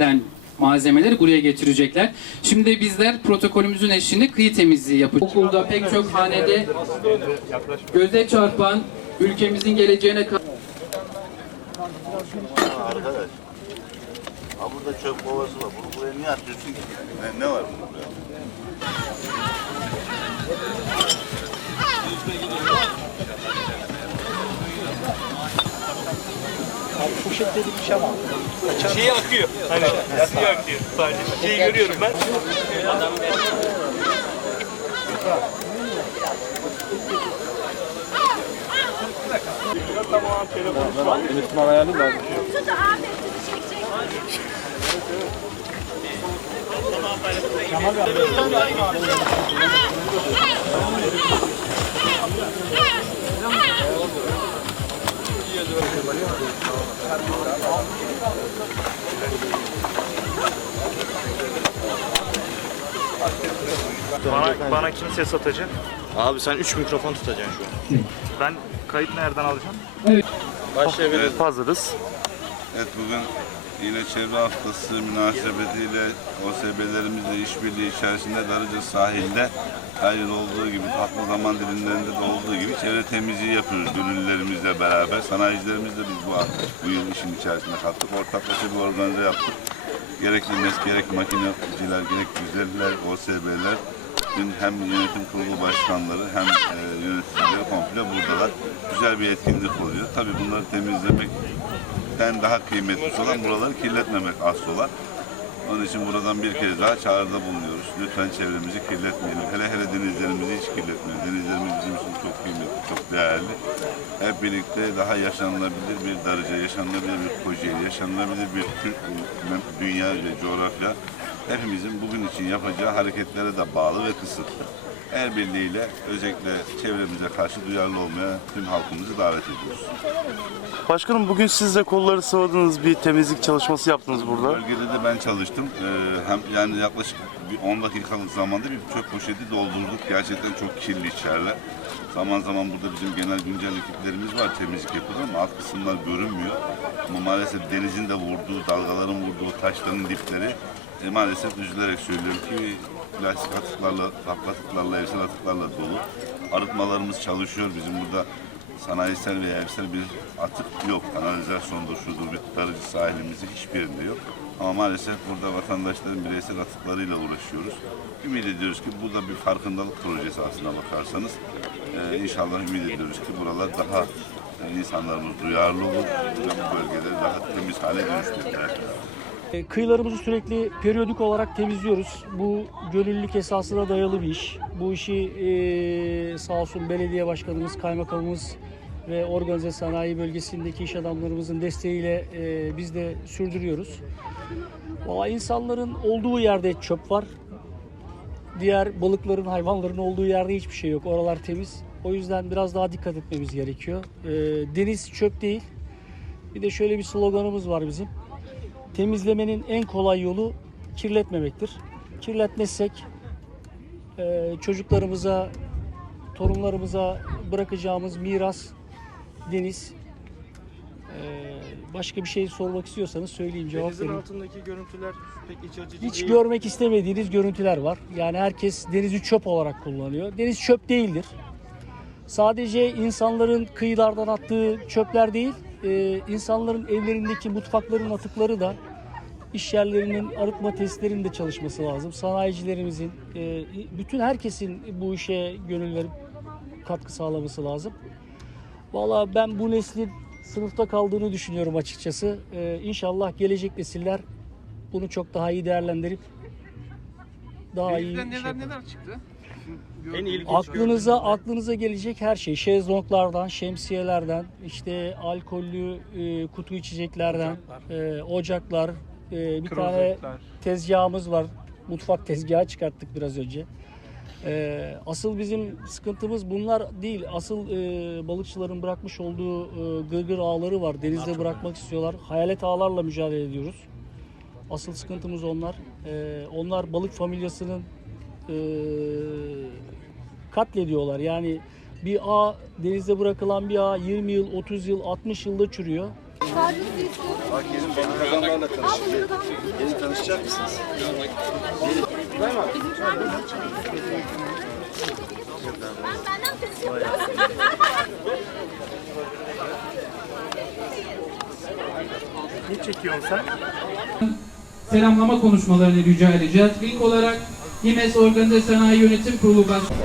denizden malzemeleri buraya getirecekler. Şimdi bizler protokolümüzün eşliğinde kıyı temizliği yapacağız. Okulda pek çok hanede göze çarpan ülkemizin geleceğine ka- Arkadaş. Ha burada çöp kovası var. Bunu buraya niye atıyorsun ki? Ne, ne var burada? Buraya? Şey akıyor. Hani suyu akıyor sadece. Şeyi görüyorum ben. Tamam telefon. Bana, bana kim ses atacak? Abi sen 3 mikrofon tutacaksın şu an. Ben kayıt nereden alacağım? Başlayabiliriz. Hazırız. Evet bugün yine çevre haftası münasebetiyle OSB'lerimizle işbirliği içerisinde Darıca sahilde her yıl olduğu gibi tatlı zaman dilimlerinde de olduğu gibi çevre temizliği yapıyoruz gönüllülerimizle beraber. Sanayicilerimizle biz bu, bu yıl işin içerisine kattık. Ortaklaşa bir organize yaptık. Gerek İMES, gerek makineciler, gerek güzeller, OSB'ler Dün hem yönetim kurulu başkanları hem e, yöneticileri komple buradalar. Güzel bir etkinlik oluyor. Tabii bunları temizlemekten daha kıymetli olan buraları kirletmemek asıl olan. Onun için buradan bir kez daha çağrıda bulunuyoruz. Lütfen çevremizi kirletmeyelim. Hele hele denizlerimizi hiç kirletmeyelim. Denizlerimiz bizim için çok kıymetli, çok değerli. Hep birlikte daha yaşanılabilir bir Darıca, yaşanılabilir bir Kocaeli, yaşanılabilir bir Türk, dünya ve coğrafya hepimizin bugün için yapacağı hareketlere de bağlı ve kısıtlı. El birliğiyle özellikle çevremize karşı duyarlı olmaya tüm halkımızı davet ediyoruz. Başkanım bugün siz de kolları sıvadınız bir temizlik çalışması yaptınız burada. Bölgede de ben çalıştım. Ee, hem yani yaklaşık bir 10 dakikalık zamanda bir çöp poşeti doldurduk. Gerçekten çok kirli içeride. Zaman zaman burada bizim genel güncel ekiplerimiz var temizlik yapıyor ama alt kısımlar görünmüyor. Ama maalesef denizin de vurduğu, dalgaların vurduğu taşların dipleri e, maalesef üzülerek söylüyorum ki plastik atıklarla, atıklarla, evsel atıklarla dolu. Arıtmalarımız çalışıyor. Bizim burada sanayisel veya evsel bir atık yok. Kanalizasyondur, şudur, bir darıcı sahilimizin hiçbirinde yok. Ama maalesef burada vatandaşların bireysel atıklarıyla uğraşıyoruz. Ümit ediyoruz ki bu da bir farkındalık projesi aslına bakarsanız. Ee, inşallah ümit ediyoruz ki buralar daha e, insanlarımız duyarlı olur ve bu bölgeleri daha temiz hale dönüştürürler. E, Kıyılarımızı sürekli periyodik olarak temizliyoruz. Bu gönüllülük esasına dayalı bir iş. Bu işi e, sağ olsun belediye başkanımız, kaymakamımız ve organize sanayi bölgesindeki iş adamlarımızın desteğiyle e, biz de sürdürüyoruz. Valla insanların olduğu yerde çöp var. Diğer balıkların, hayvanların olduğu yerde hiçbir şey yok. Oralar temiz. O yüzden biraz daha dikkat etmemiz gerekiyor. Deniz çöp değil. Bir de şöyle bir sloganımız var bizim temizlemenin en kolay yolu kirletmemektir. Kirletmezsek e, çocuklarımıza, torunlarımıza bırakacağımız miras deniz. E, başka bir şey sormak istiyorsanız söyleyeyim cevap Denizin vereyim. altındaki görüntüler pek iç açıcı Hiç değil. görmek istemediğiniz görüntüler var. Yani herkes denizi çöp olarak kullanıyor. Deniz çöp değildir. Sadece insanların kıyılardan attığı çöpler değil, e, insanların evlerindeki mutfakların atıkları da iş yerlerinin arıtma testlerinin de çalışması lazım. Sanayicilerimizin, e, bütün herkesin bu işe gönül verip katkı sağlaması lazım. Valla ben bu neslin sınıfta kaldığını düşünüyorum açıkçası. E, inşallah gelecek nesiller bunu çok daha iyi değerlendirip daha iyi Denizden şey neler yapar. neler çıktı? En ilginç Aklınıza aklınıza gelecek her şey. Şezlonglardan, şemsiyelerden, işte alkollü e, kutu içeceklerden, e, ocaklar, e, bir tane tezgahımız var. Mutfak tezgahı çıkarttık biraz önce. E, asıl bizim sıkıntımız bunlar değil. Asıl e, balıkçıların bırakmış olduğu e, gırgır ağları var. Denizde bırakmak istiyorlar. Hayalet ağlarla mücadele ediyoruz. Asıl sıkıntımız onlar. E, onlar balık familyasının e, katlediyorlar. Yani bir ağ denizde bırakılan bir ağ 20 yıl, 30 yıl, 60 yılda çürüyor. Bak bizim balık kazanlarla tanıştık. Tanışacak mısınız? Ne çekiyorsun sen? Selamlama konuşmalarını rica edeceğiz. İlk olarak İMES Organize Sanayi Yönetim Kurulu Başkanı.